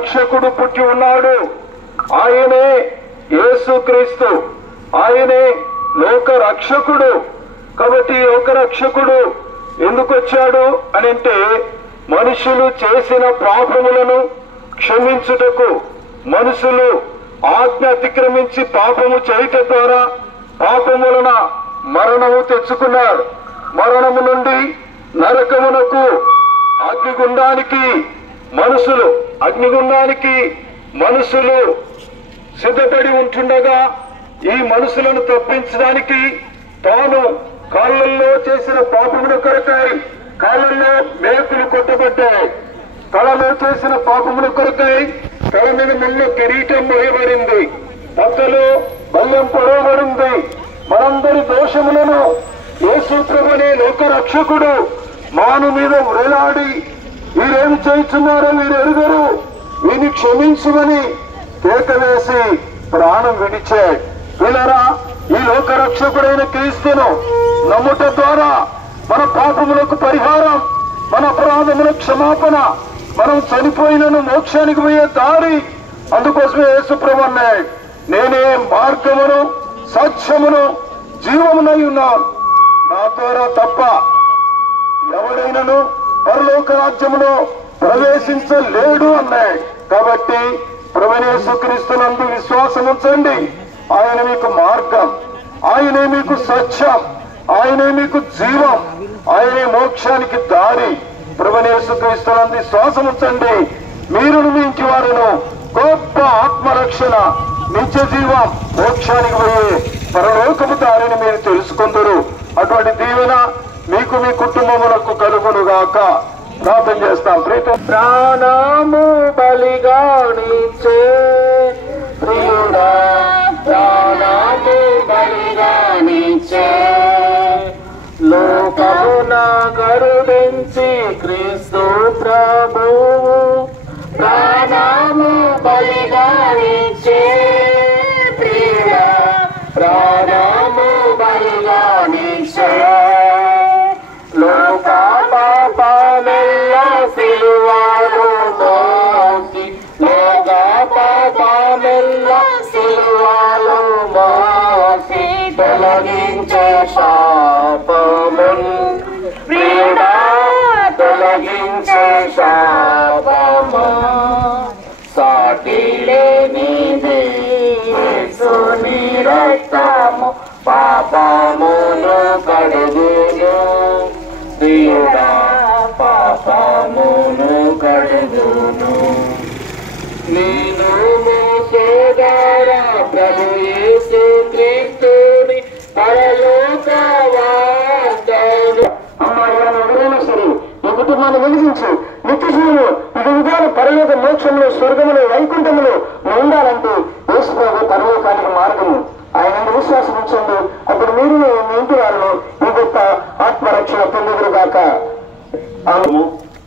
రక్షకుడు పుట్టి ఉన్నాడు. ఆయనే యేసుక్రీస్తు, ఆయనే లోక రక్షకుడు. కాబట్టి లోక రక్షకుడు ఎందుకు వచ్చాడు అని అంటే, మనుషులు చేసిన పాపములను క్షమించుటకు. మనుషులు ఆజ్ఞ అతిక్రమించి పాపము చేయటం ద్వారా పాపములన మరణము తెచ్చుకున్నారు. మరణము నుండి నరకమునకు, అగ్నిగుండానికి మనుషులు సిద్ధపడి ఉంటుండగా, ఈ మనుషులను తప్పించడానికి తాను కాళ్ళల్లో చేసిన పాపముల కొరకై కాళ్ళల్లో మేకులు కొట్టబడ్డాయి. తలలో చేసిన పాపముల కొరకై తల మీద ముళ్ళ కిరీటం వేయబడింది, పక్కలో బల్యం పొడవబడింది. మనందరి దోషములను యేసు ప్రభువు అనే లోక రక్షకుడు మాను మీద వ్రేలాడి, వీరేమి చేస్తున్నారో వీరు ఎరుగరు, వీరిని క్షమించుమని కేక వేసి ప్రాణం విడిచాడు. వీళ్ళరా, ఈ లోక రక్షకుడైన క్రీస్తును నమ్ముట ద్వారా మన పాపములకు పరిహారం, మన అపరాధములకు క్షమాపణ, మనం చనిపోయినను మోక్షానికి పోయే దారి. అందుకోసమే యేసు ప్రభువు అన్నాడు, నేనే మార్గమును సత్యమును జీవమునై ఉన్నాను, నా ద్వారా తప్ప ఎవడైనను పరలోక రాజ్యములో ప్రవేశించలేడు అన్నాడు. కాబట్టి ప్రభువైన యేసుక్రీస్తునందు విశ్వాసం ఉంచండి. ఆయన మీకు మార్గం, ఆయనే మీకు సత్యం, ఆయనే మీకు జీవం, ఆయనే మోక్షానికి దారి. ప్రభువైన యేసుక్రీస్తునందు విశ్వాసం ఉంచండి. మీరును మీ ఇంటి వారును గొప్ప ఆత్మరక్షణ, నిత్య జీవం, మోక్షానికి పోయే పరలోకపు దారిని మీరు తెలుసుకుందరు. అటువంటి దీవెన మీకు మీ కుటుంబములకు కలుగునుగాక. ప్రార్థన చేస్తాం. ప్రాణము బలిగానిచ్చే ప్రియుడా, ప్రాణము బలిగానిచ్చే లోకమున కరుణించి క్రీస్తు ప్రభువు ప్రాణము బలిగానిచ్చే ప్రియుడా, ప్రాణము బలిగానిచ్చే లోక పాపమెల్ల సిలువలో మోసి, లోక పాపమెల్ల సిలువలో మోసి తొలగించే శాపమున్ ప్రియుడా, తొలగించే శాపము సాటి లేనిది యేసుని రక్తము పాపమును కడుగును ప్రియుడా, పాపమును కడుగును. నేను మోసగారా ప్రభు యేసు క్రీస్తుని పరలోక వార్తను. అమ్మాయిలను ఎవరైనా సరే ఈ కుటుంబాన్ని వెలిగించు, నిత్య జీవము విధాన పరలోక మోక్షంలో, స్వర్గములో, వైకుంఠములో ఉండాలంటే యేసు ప్రభు పరలోకానికి మార్గము. ఆయన విశ్వాసం ఉంచండి. అప్పుడు మీరు మీ ఇంటి వారిని ఈ గొప్ప ఆత్మరక్షణ పొందుదురుగాక.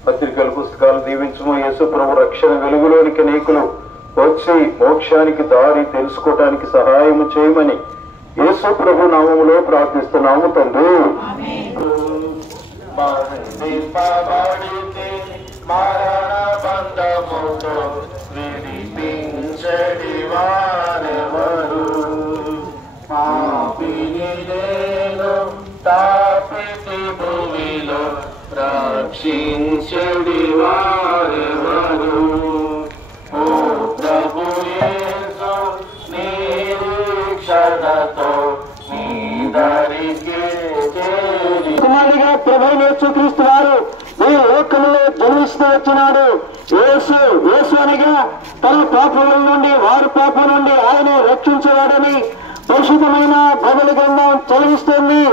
పత్రికలు, పుస్తకాలు దీవించుము. యేసు ప్రభు రక్షణ వెలుగులోనికి అనేకులు వచ్చి మోక్షానికి దారి తెలుసుకోవటానికి సహాయము చేయమని యేసు ప్రభు నామములో ప్రార్థిస్తున్నాము తండ్రి. మరణ బంధముతో విడిపించడి వారెవరు, తాపితి భూమిలో రక్షించడి వారెవరు. ఓ ప్రభు యేసు నిరీక్షణతో నీ దరికి చేరి కుమారుడిగా ప్రభువైన యేసుక్రీస్తు వారు ఈ లోకములో జన్మిస్తూ వచ్చినాడు. యేసు అనగా తన పాపముల నుండి, వారి పాపం నుండి ఆయనే రక్షించేవాడని పరిశుద్ధమైన బైబిల్ గ్రంథం చదివిస్తుంది.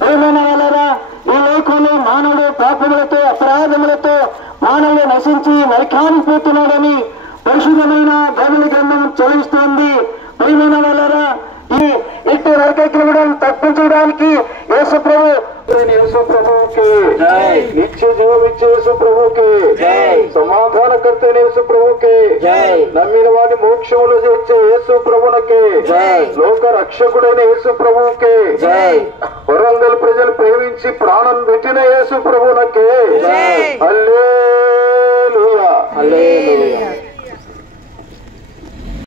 ప్రియమైన వాళ్ళరా, ఈ లోకంలో మానవుడు పాపములతో, అపరాధములతో మానవుడు నశించి నరకానికి పోతున్నాడని పరిశుద్ధమైన బైబిల్ గ్రంథం చదివిస్తుంది. ప్రియమైన వాళ్ళరా, ఇటు నరకం తప్పించడానికి యేసు ప్రభువుకి నిత్య జీవం ఇచ్చే యేసు ప్రభువుకి, సమాధానకర్త యేసు ప్రభువుకి, నమ్మిన వాడిని మోక్షములు చేర్చే యేసు ప్రభువునకి, లోక రక్షకుడైన యేసు ప్రభువుకి, వరంగల్ ప్రజలు ప్రేమించి ప్రాణం పెట్టిన యేసు ప్రభువునకి. హల్లెలూయా, హల్లెలూయా.